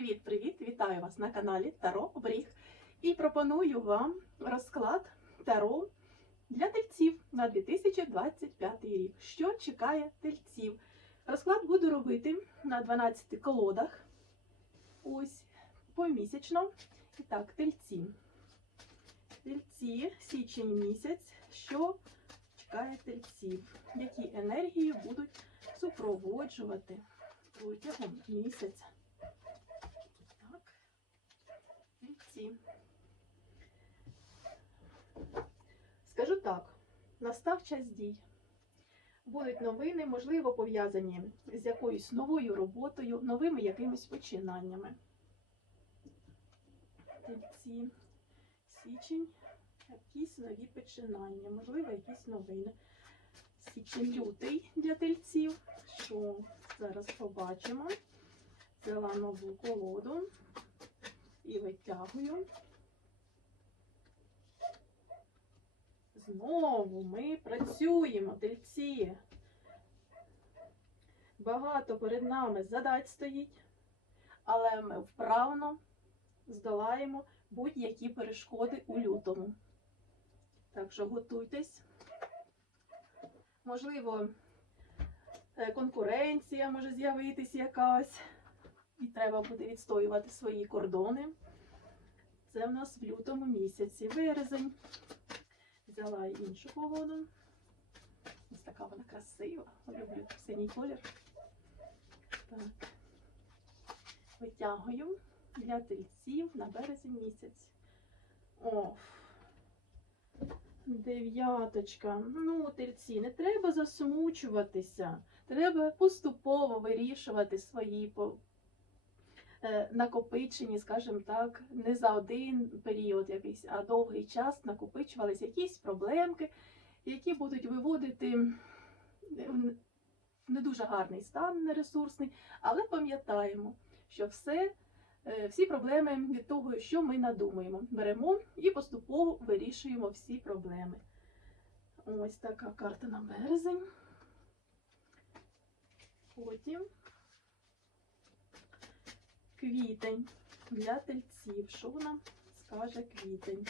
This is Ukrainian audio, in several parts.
Привіт-привіт! Вітаю вас на каналі Таро Обріг і пропоную вам розклад Таро для тельців на 2025 рік. Що чекає тельців? Розклад буду робити на 12 колодах. Ось помісячно. І так, тельці. Тельці, січень місяць. Що чекає тельців? Які енергії будуть супроводжувати протягом місяця? Так. Тельці. Скажу так, настав час дій. Будуть новини, можливо, пов'язані з якоюсь новою роботою, новими якимись починаннями. Тельці, січень, якісь нові починання, можливо, якісь новини. Січень лютий для тельців. Що зараз побачимо? Взяла нову колоду витягую. Знову ми працюємо, тельці. Багато перед нами задач стоїть, але ми вправно здолаємо будь-які перешкоди у лютому. Так що готуйтесь. Можливо, е, конкуренція може з'явитись якась, і треба буде відстоювати свої кордони. Це в нас в лютому місяці. Березень. Взяла іншу колоду. Ось така вона красива. Люблю синій колір. Так. Витягую для тельців на березень місяць. О, дев'яточка. Ну, тельці, не треба засмучуватися. Треба поступово вирішувати свої накопичені, скажімо так, не за один період якийсь, а довгий час накопичувались якісь проблемки, які будуть виводити в не дуже гарний стан, нересурсний, але пам'ятаємо, що все, е, всі проблеми від того, що ми надумаємо, беремо і поступово вирішуємо всі проблеми. Ось така карта на березень. Потім квітень для тельців. Що нам скаже квітень?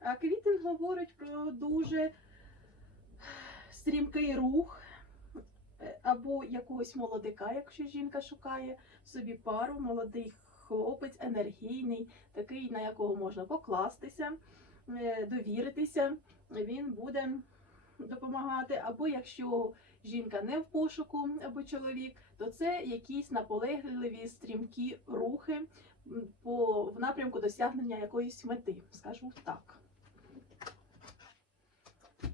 А квітень говорить про дуже стрімкий рух або якогось молодика, якщо жінка шукає собі пару, молодий хлопець, енергійний, такий, на якого можна покластися, е, довіритися, він буде допомагати. Або якщо жінка не в пошуку або чоловік, то це якісь наполегливі стрімкі рухи по, в напрямку досягнення якоїсь мети, скажу так.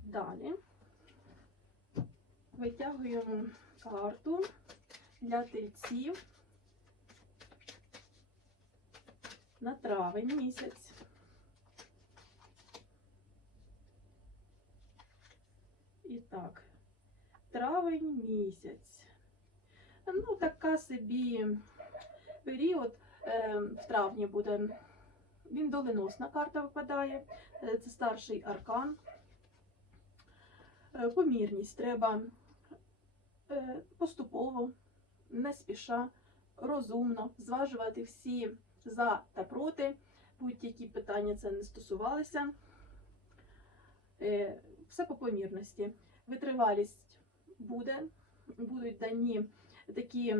Далі витягуємо карту для тельців на травень місяць. І так, травень місяць. Ну, така собі період е, в травні буде. Він доленосна карта випадає. Е, Це старший аркан. Е, Помірність треба поступово, не спіша, розумно зважувати всі за та проти, будь-які питання це не стосувалися. Все по помірності. Витривалість буде, будуть дані такі,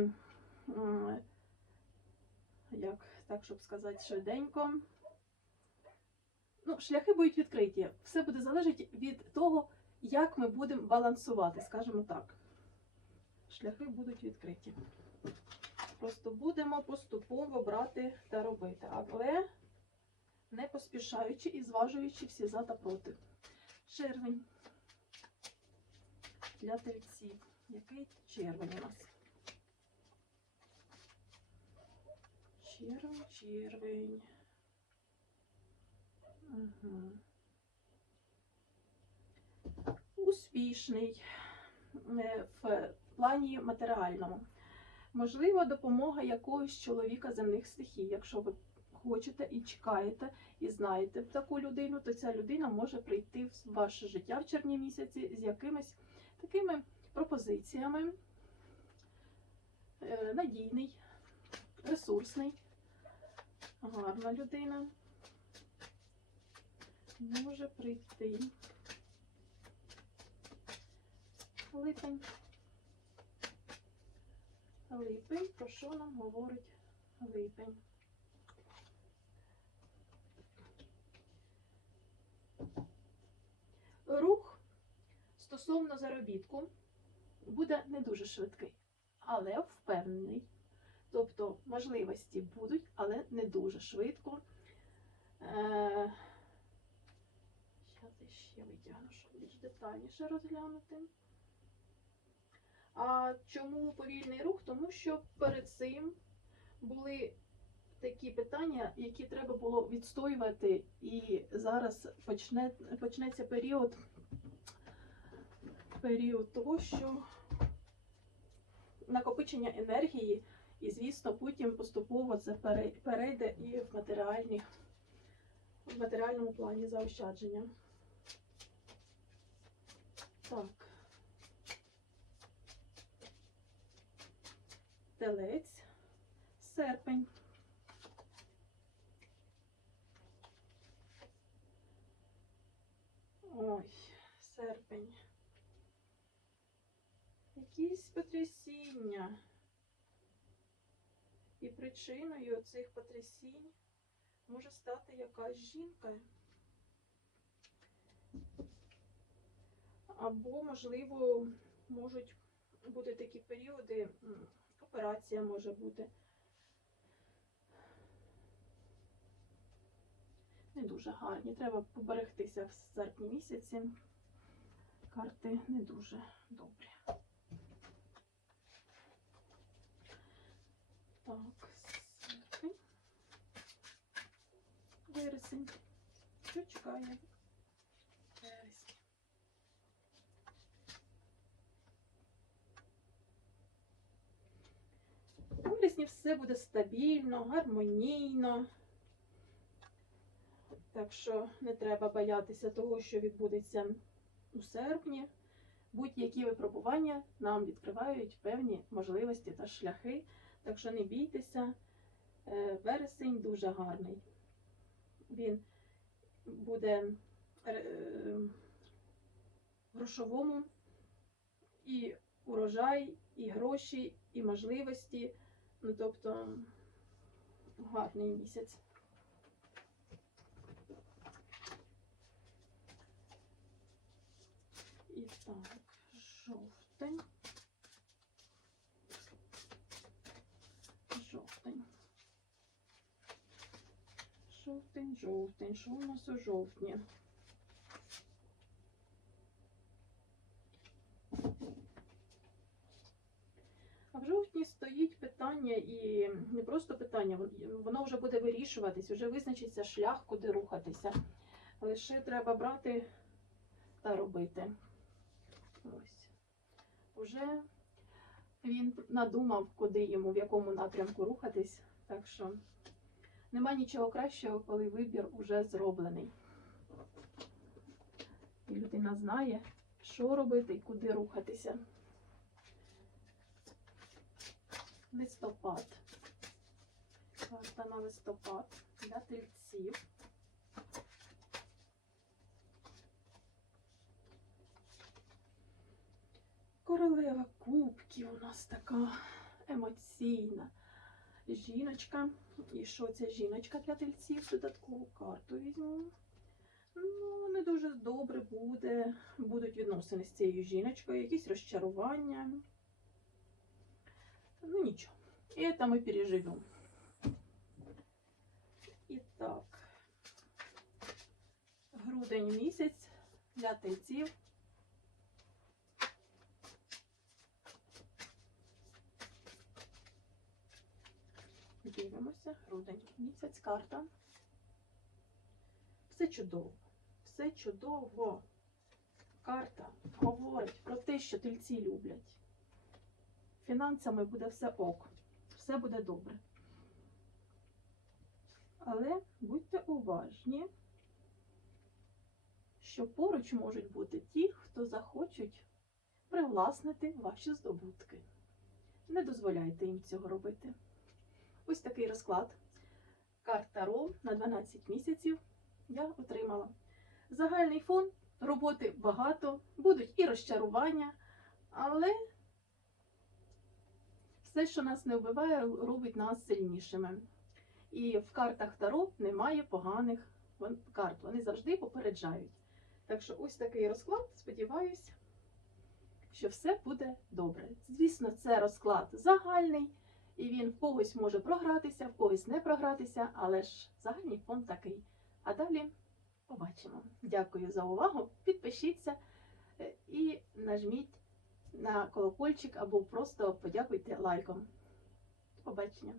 як так, щоб сказати, швиденько. Ну, шляхи будуть відкриті. Все буде залежати від того, як ми будемо балансувати, скажімо так. Шляхи будуть відкриті. Просто будемо поступово брати та робити, але не поспішаючи і зважуючи всі за та проти. Червень для тельців. Який червень у нас? Червень, червень. Угу. Успішний е, в плані матеріальному. Можливо, допомога якогось чоловіка земних стихій. Якщо ви хочете і чекаєте, і знаєте таку людину, то ця людина може прийти в ваше життя в червні місяці з якимись такими пропозиціями, е, надійний, ресурсний, гарна людина. Може прийти. Липень. Липень, про що нам говорить липень? Рух стосовно заробітку буде не дуже швидкий, але впевнений. Тобто можливості будуть, але не дуже швидко. Е, Зараз ще витягну, щоб більш детальніше розглянути. А чому повільний рух? Тому що перед цим були такі питання, які треба було відстоювати, і зараз почне, почнеться період, період того, що накопичення енергії, і, звісно, потім поступово це перейде і в матеріальні, в матеріальному плані заощадження. Так. Телець, серпень. Ой, серпень. Якісь потрясіння. І причиною цих потрясінь може стати якась жінка. Або, можливо, можуть бути такі періоди, операція може бути. Не дуже гарні. Треба поберегтися в серпні місяці. Карти не дуже добрі. Так, серпень. Вересень. Що чекає? Вересень. У вересні все буде стабільно, гармонійно. Так що не треба боятися того, що відбудеться у серпні. Будь-які випробування нам відкривають певні можливості та шляхи. Так що не бійтеся, Е, вересень дуже гарний. Він буде е, грошовому і урожай, і гроші, і можливості. Ну, тобто гарний місяць. І так, жовтень. Що у нас у жовтні? А в жовтні стоїть питання, і не просто питання, воно вже буде вирішуватись, вже визначиться шлях, куди рухатися. Лише треба брати та робити. Ось. Уже він надумав, куди йому, в якому напрямку рухатись. Так що нема нічого кращого, коли вибір уже зроблений. І людина знає, що робити і куди рухатися. Листопад. Карта на листопад для тельців. Королева кубків у нас така емоційна жіночка. І що ця жіночка для тельців? Додаткову карту візьму. Ну, не дуже добре буде. Будуть відносини з цією жіночкою, якісь розчарування. Ну нічого. І это ми переживемо. І так, грудень місяць для тельців. Дивимося, грудень місяць, карта. Все чудово. Все чудово. Карта говорить про те, що тельці люблять. Фінансами буде все ок. Все буде добре. Але будьте уважні, що поруч можуть бути ті, хто захочуть привласнити ваші здобутки. не дозволяйте їм цього робити. Ось такий розклад. Карт Таро на 12 місяців я отримала. Загальний фон роботи багато, будуть і розчарування, але все, що нас не вбиває, робить нас сильнішими. І в картах Таро немає поганих карт. Вони завжди попереджають. Так що ось такий розклад. Сподіваюсь, що все буде добре. Звісно, це розклад загальний, і він в когось може програтися, в когось не програтися, але ж загальний фон такий. А далі побачимо. Дякую за увагу. Підпишіться е, і нажміть на колокольчик або просто подякуйте лайком. До побачення.